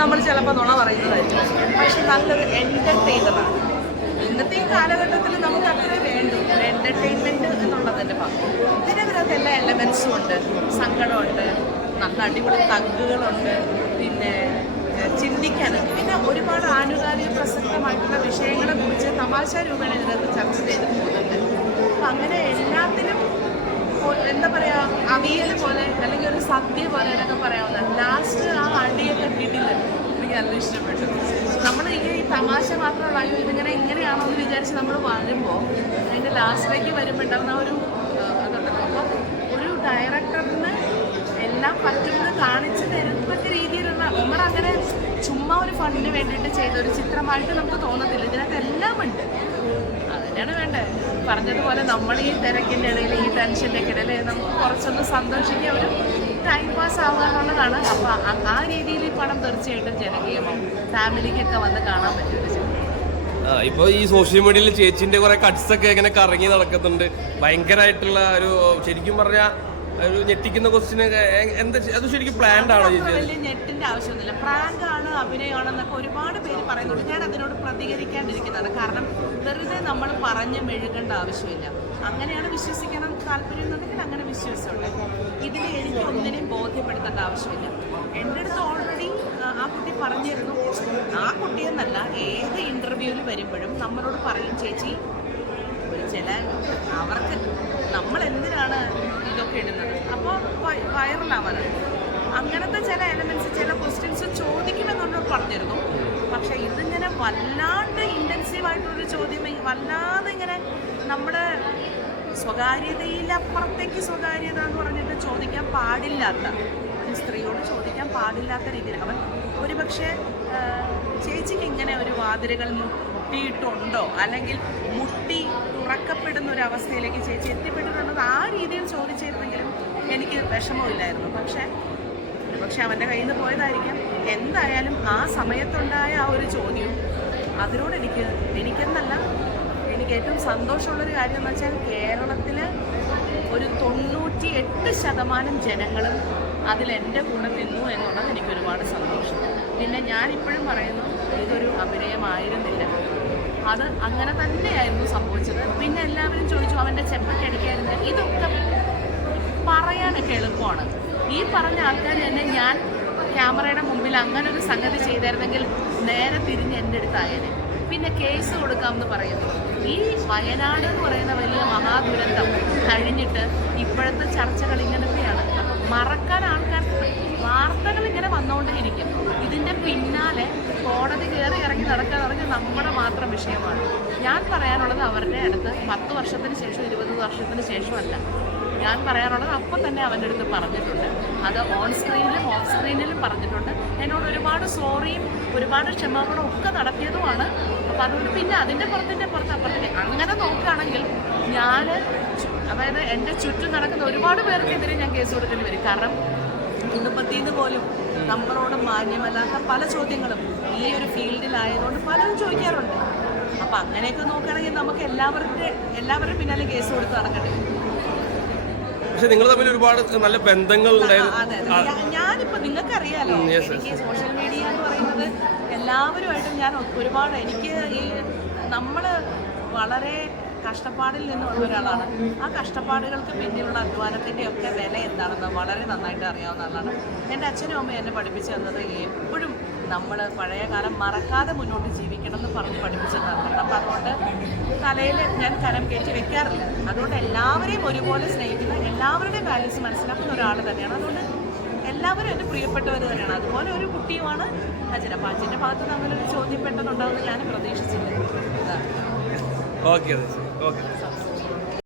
നമ്മൾ ചിലപ്പോൾ നുണ പറയുന്നതായിരിക്കും. പക്ഷെ നല്ലൊരു എന്റർടൈനറാണ് ഇന്നത്തെ ഈ കാലഘട്ടത്തിൽ നമുക്ക് അത്രേ വേണ്ടു. ഒരു എന്റർടൈൻമെന്റ് എന്നുള്ളതിന്റെ ഭാഗം ഇതിനകത്ത് എല്ലാ എലമെൻസും ഉണ്ട്. സങ്കടമുണ്ട് നല്ല അടിപൊളി തഗ്ഗുകളുണ്ട് പിന്നെ ചിന്തിക്കാനും പിന്നെ ഒരുപാട് ആനുകാലിക പ്രസക്തമായിട്ടുള്ള വിഷയങ്ങളെ കുറിച്ച് തമാശ രൂപേണ ഇതിനകത്ത് ചർച്ച ചെയ്ത് പോകുന്നുണ്ട്. അപ്പം അങ്ങനെ എല്ലാത്തിനും എന്താ പറയുക അവിയൽ പോലെ അല്ലെങ്കിൽ ഒരു സദ്യ പോലെ എന്നൊക്കെ പറയാവുന്ന ലാസ്റ്റ് ആ നല്ല ഇഷ്ടപ്പെട്ടു. നമ്മൾ ഈ ഈ തമാശ മാത്രമുള്ള അയ്യോ ഇതിങ്ങനെ ഇങ്ങനെയാണോ എന്ന് വിചാരിച്ച് നമ്മൾ വരുമ്പോൾ അതിന്റെ ലാസ്റ്റിലേക്ക് വരുമ്പോൾ ഉണ്ടാകുന്ന ഒരു അപ്പോൾ ഒരു ഡയറക്ടറിന് എല്ലാം പറ്റുന്നത് കാണിച്ചു തരുന്ന രീതിയിലുള്ള നമ്മളങ്ങനെ ചുമ്മാ ഒരു ഫണ്ടിന് വേണ്ടിയിട്ട് ചെയ്ത ഒരു ചിത്രമായിട്ട് നമുക്ക് തോന്നത്തില്ല. ഇതിനകത്ത് എല്ലാം ഉണ്ട്. അതിനാണ് വേണ്ടത്. പറഞ്ഞതുപോലെ നമ്മൾ ഈ തിരക്കിന്റെ ഇടയിൽ ഈ ടെൻഷന്റെ ഇടയിൽ നമുക്ക് കുറച്ചൊന്ന് സന്തോഷിക്കുക ഒരു ടൈം പാസ് ആവുക എന്നുള്ളതാണ് അപ്പോൾ ആ രീതിയിൽ ഈ പടം തീർച്ചയായിട്ടും ജനകീയമാവും ഫാമിലിക്കൊക്കെ വന്ന് കാണാൻ പറ്റും. ഇപ്പൊ ഈ സോഷ്യൽ മീഡിയയിൽ ചേച്ചിന്റെ കുറെ കട്ട്സ് ഒക്കെ ഇങ്ങനെ കറങ്ങി നടക്കുന്നുണ്ട്. ഭയങ്കരമായിട്ടുള്ള ഒരു ശരിക്കും പറഞ്ഞ ഒരു ഞെട്ടിക്കുന്ന ക്വസ്റ്റിന് എന്താ അത് ശരിക്കും പ്ലാൻഡ് ആണോ വലിയ ഞെട്ടിന്റെ ആവശ്യമൊന്നുമില്ല. പ്രാങ്ക് ആണ് അഭിനയമാണെന്നൊക്കെ ഒരുപാട് പേര് പറയുന്നുണ്ട്. ഞാൻ അതിനോട് പ്രതികരിക്കാണ്ടിരിക്കുന്നതാണ്. കാരണം വെറുതെ നമ്മൾ പറഞ്ഞ് മെഴുകേണ്ട ആവശ്യമില്ല. അങ്ങനെയാണ് വിശ്വസിക്കണം താല്പര്യം എന്നുണ്ടെങ്കിൽ അങ്ങനെ വിശ്വസിച്ചോട്ടെ. ഇതിൽ എനിക്ക് ഒന്നിനെയും ബോധ്യപ്പെടുത്തേണ്ട ആവശ്യമില്ല. എന്റെ അടുത്ത് ഓൾറെഡി ആ കുട്ടി പറഞ്ഞിരുന്നു. ആ കുട്ടിയെന്നല്ല ഏത് ഇന്റർവ്യൂവിൽ വരുമ്പോഴും നമ്മളോട് പറയും ചേച്ചി ഒരു ചില അവർക്ക് നമ്മൾ എന്തിനാണ് ഇതൊക്കെ ഇടുന്നത് അപ്പോൾ വൈറലാവാനാണ് അങ്ങനത്തെ ചില എലമെന്റ്സ് ചില ക്വസ്റ്റ്യൻസ് ചോദിക്കുമെന്നോട് പറഞ്ഞിരുന്നു. പക്ഷെ ഇതിങ്ങനെ വല്ലാണ്ട് ഇന്റൻസീവ് ആയിട്ടുള്ളൊരു ചോദ്യം വല്ലാതെ ഇങ്ങനെ നമ്മുടെ സ്വകാര്യതയിലപ്പുറത്തേക്ക് സ്വകാര്യത എന്ന് പറഞ്ഞിട്ട് ചോദിക്കാൻ പാടില്ലാത്ത സ്ത്രീയോട് ചോദിക്കാൻ പാടില്ലാത്ത രീതിയിൽ അവൻ ഒരുപക്ഷെ ചേച്ചിക്ക് ഇങ്ങനെ ഒരു വാതിലുകൾ മുട്ടിയിട്ടുണ്ടോ? അല്ലെങ്കിൽ മുട്ടി തുറക്കപ്പെടുന്ന ഒരു അവസ്ഥയിലേക്ക് ചേച്ചി എത്തിപ്പെട്ടിട്ടുണ്ടെന്ന് ആ രീതിയിൽ ചോദിച്ചിരുന്നെങ്കിലും എനിക്ക് വിഷമമില്ലായിരുന്നു. പക്ഷേ പക്ഷെ അവന്റെ കയ്യിൽ നിന്ന് പോയതായിരിക്കാം. എന്തായാലും ആ സമയത്തുണ്ടായ ആ ഒരു ചോദ്യം അതിനോട് എനിക്ക് എനിക്കെന്നല്ല എനിക്ക് ഏറ്റവും സന്തോഷമുള്ളൊരു കാര്യം എന്ന് വെച്ചാൽ കേരളത്തിൽ ഒരു തൊണ്ണൂറ്റി എട്ട് ശതമാനം ജനങ്ങളും അതിൽ എന്റെ കൂടെ നിന്നു എന്നുള്ളത് എനിക്ക് ഒരുപാട് സന്തോഷം. പിന്നെ ഞാനിപ്പോഴും പറയുന്നു ഇതൊരു അഭിനയമായിരുന്നില്ല. അത് അങ്ങനെ തന്നെയായിരുന്നു സംഭവിച്ചത്. പിന്നെ എല്ലാവരും ചോദിച്ചു അവന്റെ ചെപ്പക്കടിക്കായിരുന്നു ഇതൊക്കെ പറയാനൊക്കെ എളുപ്പമാണ്. ഈ പറഞ്ഞ ആൾക്കാർ തന്നെ ഞാൻ ക്യാമറയുടെ മുമ്പിൽ അങ്ങനെ ഒരു സംഗതി ചെയ്തായിരുന്നെങ്കിൽ നേരെ തിരിഞ്ഞ് എന്റെ അടുത്തായേനെ പിന്നെ കേസ് കൊടുക്കാമെന്ന് പറയുന്നു. ഈ വയനാട് എന്ന് പറയുന്ന വലിയ മഹാദുരന്തം കഴിഞ്ഞിട്ട് ഇപ്പോഴത്തെ ചർച്ചകൾ അപ്പം മറക്കാൻ ആൾക്കാർ വാർത്തകൾ ഇങ്ങനെ വന്നുകൊണ്ടേയിരിക്കും. ഇതിന്റെ പിന്നാലെ കയറി ഇറങ്ങി നടക്കാൻ പറഞ്ഞ് നമ്മുടെ മാത്രം വിഷയമാണ്. ഞാൻ പറയാനുള്ളത് അവരുടെ അടുത്ത് പത്ത് വർഷത്തിന് ശേഷം ഇരുപത് വർഷത്തിന് ശേഷമല്ല. ഞാൻ പറയാനുള്ളത് അപ്പം തന്നെ അവന്റെ അടുത്ത് പറഞ്ഞിട്ടുണ്ട്. അത് ഓൺ സ്ക്രീനിലും ഓഫ് സ്ക്രീനിലും പറഞ്ഞിട്ടുണ്ട്. എന്നോട് ഒരുപാട് സോറിയും ഒരുപാട് ക്ഷമാപണം ഒക്കെ നടത്തിയതുമാണ്. അപ്പം അതുകൊണ്ട് പിന്നെ അതിന്റെ പുറത്തിന്റെ പുറത്ത് അപ്പുറത്തിന്റെ അങ്ങനെ നോക്കുകയാണെങ്കിൽ ഞാൻ അതായത് എന്റെ ചുറ്റും നടക്കുന്ന ഒരുപാട് പേർക്കെതിരെ ഞാൻ കേസ് കൊടുക്കേണ്ടി വരും. കാരണം കുടുംബത്തിൽ നിന്ന് പോലും നമ്മളോട് മാന്യമല്ലാത്ത പല ചോദ്യങ്ങളും ഈ ഒരു ഫീൽഡിലായതുകൊണ്ട് പലരും ചോദിക്കാറുണ്ട്. അപ്പം അങ്ങനെയൊക്കെ നോക്കുകയാണെങ്കിൽ നമുക്ക് എല്ലാവരുടെ എല്ലാവരുടെ പിന്നാലെ കേസ് കൊടുത്ത് നടക്കട്ടെ. പക്ഷെ നിങ്ങൾ തമ്മിൽ ഒരുപാട് നല്ല ബന്ധങ്ങൾ ഞാനിപ്പോ നിങ്ങൾക്കറിയാലോ എനിക്ക് സോഷ്യൽ മീഡിയ എന്ന് പറയുന്നത് എല്ലാവരുമായിട്ടും ഞാൻ ഒരുപാട് എനിക്ക് ഈ നമ്മൾ വളരെ കഷ്ടപ്പാടിൽ നിന്നുള്ള ഒരാളാണ്. ആ കഷ്ടപ്പാടുകൾക്ക് പിന്നിലുള്ള അധ്വാനത്തിന്റെ ഒക്കെ വില എന്താണെന്ന് വളരെ നന്നായിട്ട് അറിയാവുന്ന ആളാണ്. എന്റെ അച്ഛനും അമ്മയും എന്നെ പഠിപ്പിച്ചു തന്നത് എപ്പോഴും നമ്മൾ പഴയ കാലം മറക്കാതെ മുന്നോട്ട് ജീവിക്കണം എന്ന് പറഞ്ഞ് പഠിപ്പിച്ചു തന്നിട്ടുണ്ട് അപ്പം അതുകൊണ്ട് തലയിൽ ഞാൻ കരം കയറ്റി വെക്കാറില്ല. അതുകൊണ്ട് എല്ലാവരെയും ഒരുപോലെ സ്നേഹിക്കുന്ന എല്ലാവരുടെയും വാല്യൂസ് മനസ്സിലാക്കുന്ന ഒരാൾ തന്നെയാണ്. അതുകൊണ്ട് എല്ലാവരും എന്റെ പ്രിയപ്പെട്ടവർ തന്നെയാണ്. അതുപോലെ ഒരു കുട്ടിയുമാണ് അച്ഛൻ അപ്പം അച്ഛന്റെ ഭാഗത്ത് തമ്മിലൊരു ചോദ്യം പെട്ടെന്നുണ്ടാവുമെന്ന് ഞാൻ പ്രതീക്ഷിച്ചില്ല ഓക്കെ ഓക്കെ